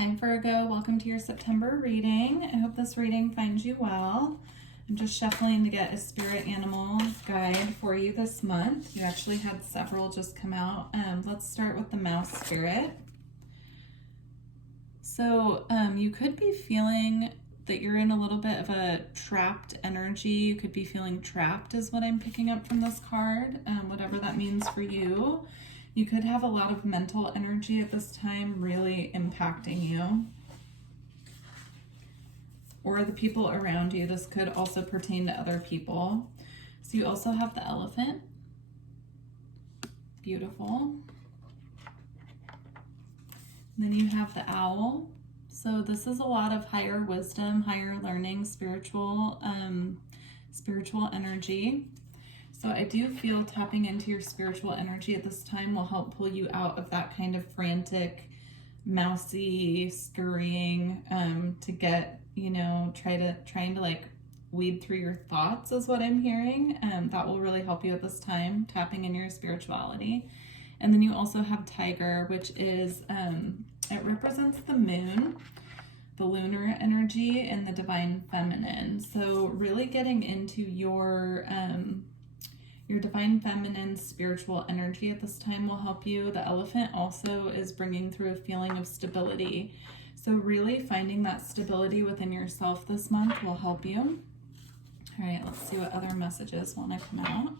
Hi Virgo, welcome to your September reading. I hope this reading finds you well. I'm just shuffling to get a spirit animal guide for you this month. You actually had several just come out. Let's start with the mouse spirit. So you could be feeling that you're in a little bit of a trapped energy. You could be feeling trapped is what I'm picking up from this card, whatever that means for you. You could have a lot of mental energy at this time really impacting you. Or the people around you. This could also pertain to other people. So you also have the elephant. Beautiful. And then you have the owl. So this is a lot of higher wisdom, higher learning, spiritual energy. So I do feel tapping into your spiritual energy at this time will help pull you out of that kind of frantic, mousy, scurrying to get, trying to like weed through your thoughts is what I'm hearing. That will really help you at this time, tapping in your spirituality. And then you also have tiger, which is, it represents the moon, the lunar energy, and the divine feminine. So really getting into your divine feminine spiritual energy at this time will help you. The elephant also is bringing through a feeling of stability. So really finding that stability within yourself this month will help you. All right, let's see what other messages want to come out.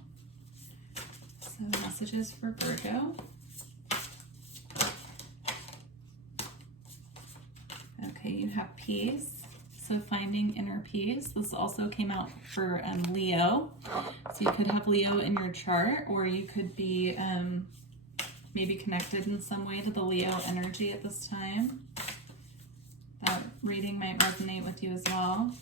So messages for Virgo. Okay, you have peace. So finding inner peace. This also came out for Leo. So you could have Leo in your chart, or you could be maybe connected in some way to the Leo energy at this time. That reading might resonate with you as well.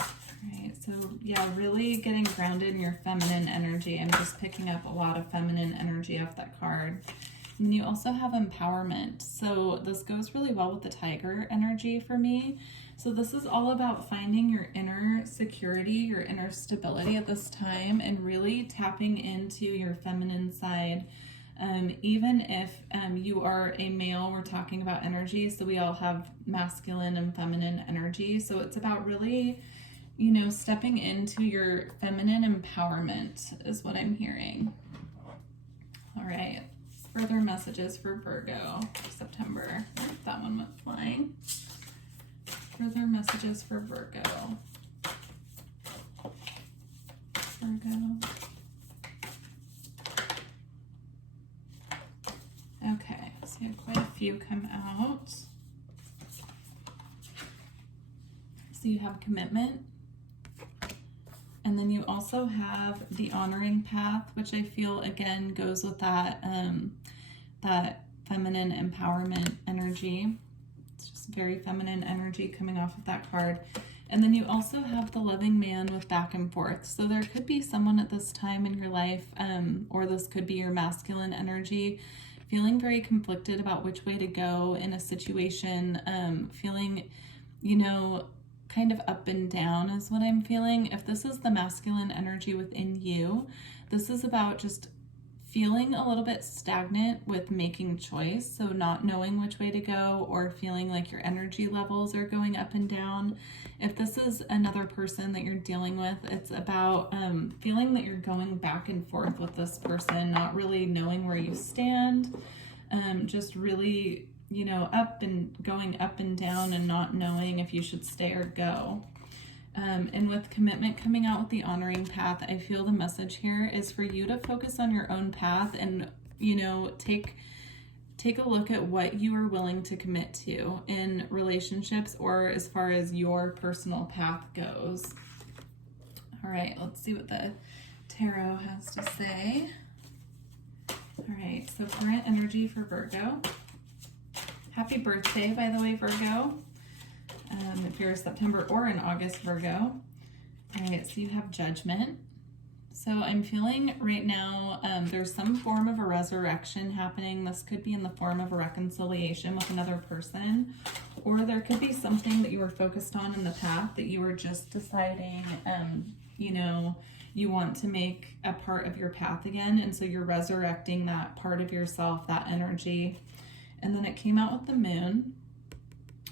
All right, so yeah, really getting grounded in your feminine energy. I'm just picking up a lot of feminine energy off that card. And you also have empowerment. So this goes really well with the tiger energy for me. So this is all about finding your inner security, your inner stability at this time, and really tapping into your feminine side. Even if you are a male, we're talking about energy. So we all have masculine and feminine energy. So it's about really, stepping into your feminine empowerment is what I'm hearing. All right. Further messages for Virgo for September. That one went flying. Further messages for Virgo. Okay, so you have quite a few come out. So you have commitment. And then you also have the honoring path, which I feel again goes with that that feminine empowerment energy. It's just very feminine energy coming off of that card. And then you also have the loving man with back and forth. So there could be someone at this time in your life, or this could be your masculine energy, feeling very conflicted about which way to go in a situation, feeling, kind of up and down is what I'm feeling. If this is the masculine energy within you, this is about just feeling a little bit stagnant with making choice. So not knowing which way to go, or feeling like your energy levels are going up and down. If this is another person that you're dealing with, it's about feeling that you're going back and forth with this person, not really knowing where you stand, just really going up and down and not knowing if you should stay or go. And with commitment coming out with the honoring path, I feel the message here is for you to focus on your own path and, take a look at what you are willing to commit to in relationships or as far as your personal path goes. All right, let's see what the tarot has to say. All right, so current energy for Virgo. Happy birthday, by the way, Virgo. If you're a September or an August Virgo. All right, so you have judgment. So I'm feeling right now there's some form of a resurrection happening. This could be in the form of a reconciliation with another person, or there could be something that you were focused on in the past that you were just deciding, you want to make a part of your path again. And so you're resurrecting that part of yourself, that energy. And then it came out with the moon.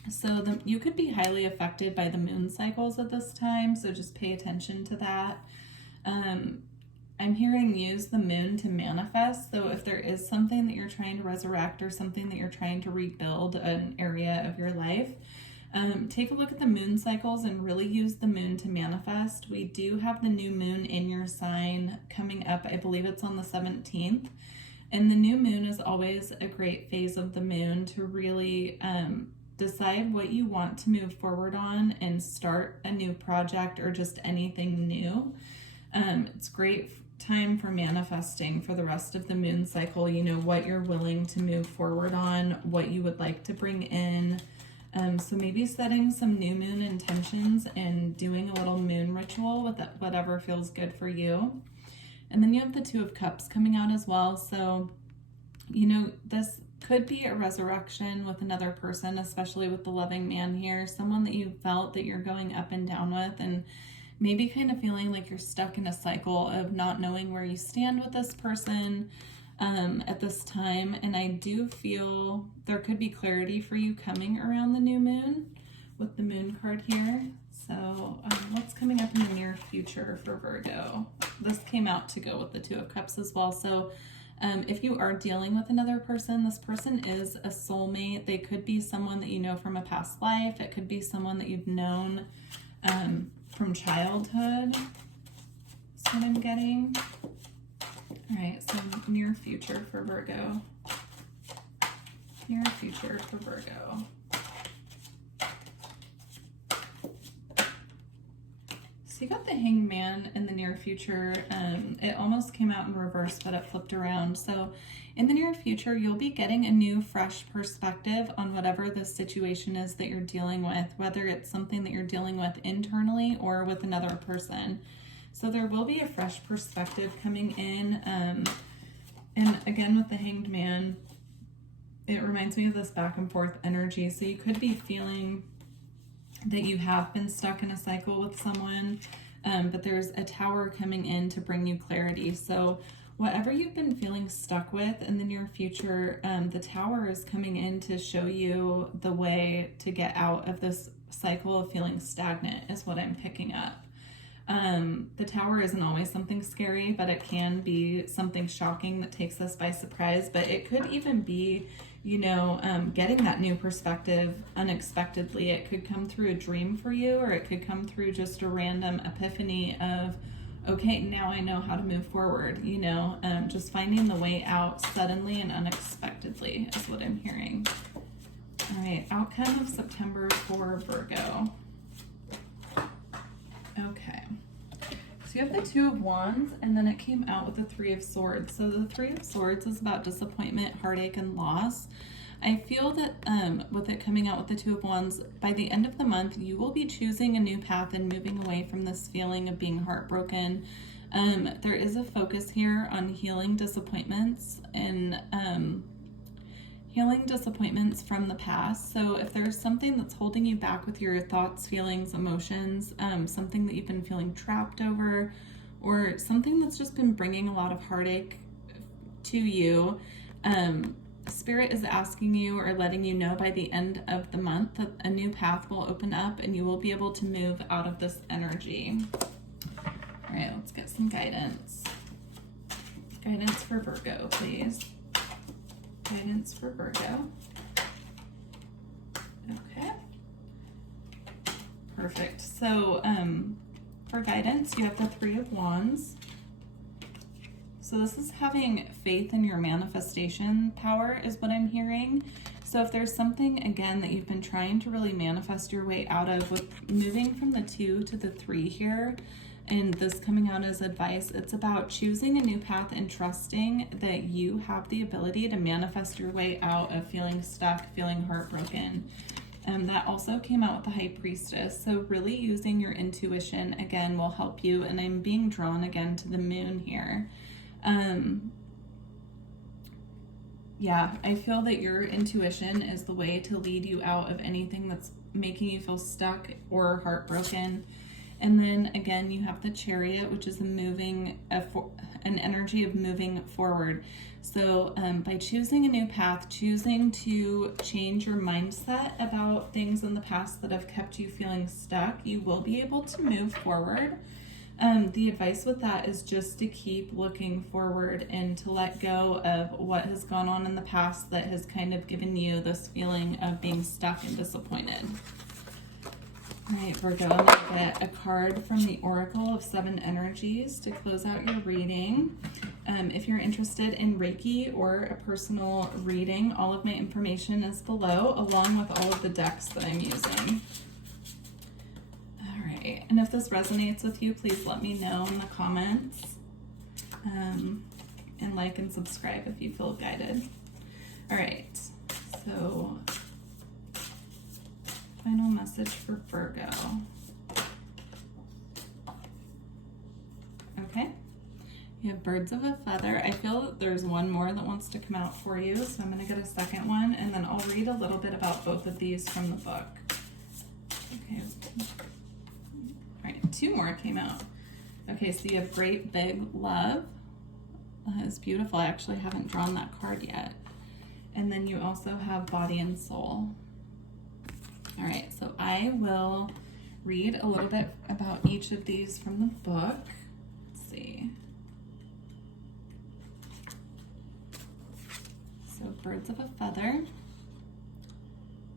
So you could be highly affected by the moon cycles at this time, so just pay attention to that. I'm hearing use the moon to manifest. So if there is something that you're trying to resurrect or something that you're trying to rebuild an area of your life, take a look at the moon cycles and really use the moon to manifest. We do have the new moon in your sign coming up. I believe it's on the 17th. And the new moon is always a great phase of the moon to really decide what you want to move forward on and start a new project or just anything new. It's great time for manifesting for the rest of the moon cycle, you know, what you're willing to move forward on, what you would like to bring in. So maybe setting some new moon intentions and doing a little moon ritual with whatever feels good for you. And then you have the Two of Cups coming out as well. So, you know, this could be a resurrection with another person, especially with the loving man here, someone that you felt that you're going up and down with, and maybe kind of feeling like you're stuck in a cycle of not knowing where you stand with this person at this time. And I do feel there could be clarity for you coming around the new moon with the moon card here. So what's coming up in the near future for Virgo? This came out to go with the Two of Cups as well. So if you are dealing with another person, this person is a soulmate. They could be someone that you know from a past life. It could be someone that you've known from childhood. That's what I'm getting. All right, so near future for Virgo. Near future for Virgo. So you got the Hangman in the near future. It almost came out in reverse, but it flipped around. So in the near future, you'll be getting a new, fresh perspective on whatever the situation is that you're dealing with, whether it's something that you're dealing with internally or with another person. So there will be a fresh perspective coming in. And again, with the Hanged Man, it reminds me of this back and forth energy. So you could be feeling that you have been stuck in a cycle with someone, but there's a Tower coming in to bring you clarity. So whatever you've been feeling stuck with in the near future, the Tower is coming in to show you the way to get out of this cycle of feeling stagnant, is what I'm picking up. The Tower isn't always something scary, but it can be something shocking that takes us by surprise. But it could even be, you know, getting that new perspective unexpectedly. It could come through a dream for you, or it could come through just a random epiphany of, okay, now I know how to move forward, you know, just finding the way out suddenly and unexpectedly is what I'm hearing. All right, outcome of September for Virgo. Okay, so you have the Two of Wands, and then it came out with the Three of Swords. So the Three of Swords is about disappointment, heartache, and loss. I feel that with it coming out with the Two of Wands, by the end of the month, you will be choosing a new path and moving away from this feeling of being heartbroken. There is a focus here on healing disappointments and healing disappointments from the past. So if there's something that's holding you back with your thoughts, feelings, emotions, something that you've been feeling trapped over, or something that's just been bringing a lot of heartache to you, Spirit is asking you or letting you know by the end of the month that a new path will open up and you will be able to move out of this energy. All right, let's get some guidance. Guidance for Virgo, please. Guidance for Virgo. Okay. Perfect. So for guidance, you have the Three of Wands. So this is having faith in your manifestation power is what I'm hearing. So if there's something, again, that you've been trying to really manifest your way out of, with moving from the 2 to the 3 here, and this coming out as advice, it's about choosing a new path and trusting that you have the ability to manifest your way out of feeling stuck, feeling heartbroken. That also came out with the High Priestess. So really using your intuition, again, will help you. And I'm being drawn again to the moon here. Yeah, I feel that your intuition is the way to lead you out of anything that's making you feel stuck or heartbroken. And then again, you have the Chariot, which is an energy of moving forward. So by choosing a new path, choosing to change your mindset about things in the past that have kept you feeling stuck, you will be able to move forward. The advice with that is just to keep looking forward and to let go of what has gone on in the past that has kind of given you this feeling of being stuck and disappointed. All right, Virgo, I'm going to get a card from the Oracle of 7 Energies to close out your reading. If you're interested in Reiki or a personal reading, all of my information is below, along with all of the decks that I'm using. All right, and if this resonates with you, please let me know in the comments. And like and subscribe if you feel guided. All right, so final message for Virgo. Okay, you have Birds of a Feather. I feel that there's one more that wants to come out for you, so I'm going to get a second one, and then I'll read a little bit about both of these from the book. Okay, all right, 2 more came out. Okay, so you have Great Big Love. That is beautiful. I actually haven't drawn that card yet. And then you also have Body and Soul. All right, so I will read a little bit about each of these from the book. Let's see. So Birds of a Feather.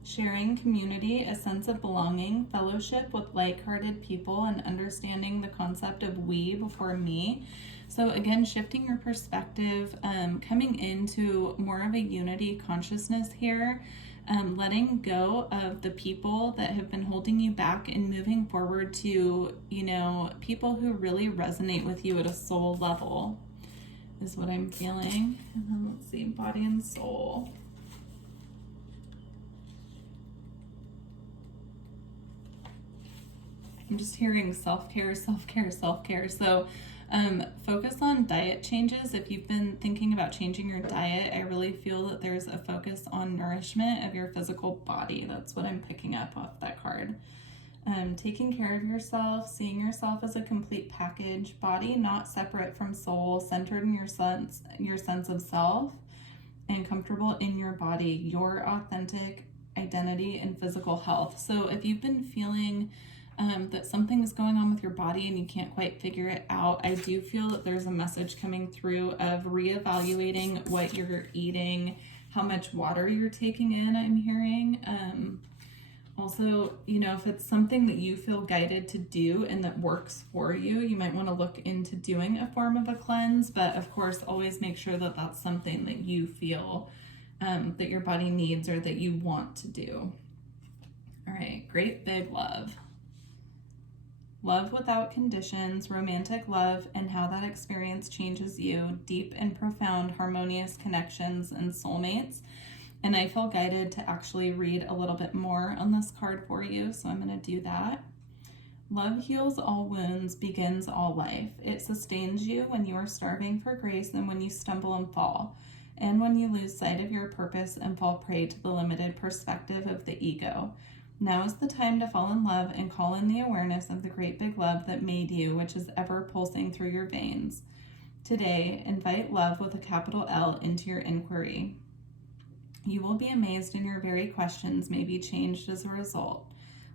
Sharing community, a sense of belonging, fellowship with like-hearted people, and understanding the concept of we before me. So again, shifting your perspective, coming into more of a unity consciousness here, letting go of the people that have been holding you back and moving forward to, you know, people who really resonate with you at a soul level is what I'm feeling. And then let's see, Body and Soul. I'm just hearing self-care, self-care, self-care. So focus on diet changes. If you've been thinking about changing your diet, I really feel that there's a focus on nourishment of your physical body. That's what I'm picking up off that card. Taking care of yourself, seeing yourself as a complete package, body not separate from soul, centered in your sense of self, and comfortable in your body, your authentic identity and physical health. So if you've been feeling that something is going on with your body and you can't quite figure it out, I do feel that there's a message coming through of reevaluating what you're eating, how much water you're taking in, I'm hearing. Also, you know, if it's something that you feel guided to do and that works for you, you might want to look into doing a form of a cleanse, but of course, always make sure that that's something that you feel that your body needs or that you want to do. All right, Great Big Love. Love without conditions, romantic love, and how that experience changes you, deep and profound harmonious connections and soulmates. And I feel guided to actually read a little bit more on this card for you, so I'm going to do that. Love heals all wounds, begins all life. It sustains you when you are starving for grace and when you stumble and fall, and when you lose sight of your purpose and fall prey to the limited perspective of the ego. Now is the time to fall in love and call in the awareness of the great big love that made you, which is ever pulsing through your veins. Today, invite love with a capital L into your inquiry. You will be amazed, and your very questions may be changed as a result.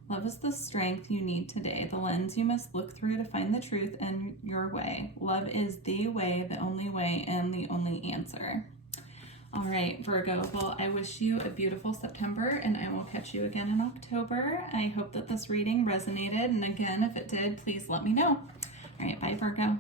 Love is the strength you need today, the lens you must look through to find the truth in your way. Love is the way, the only way, and the only answer. All right, Virgo, well, I wish you a beautiful September, and I will catch you again in October. I hope that this reading resonated, and again, if it did, please let me know. All right, bye, Virgo.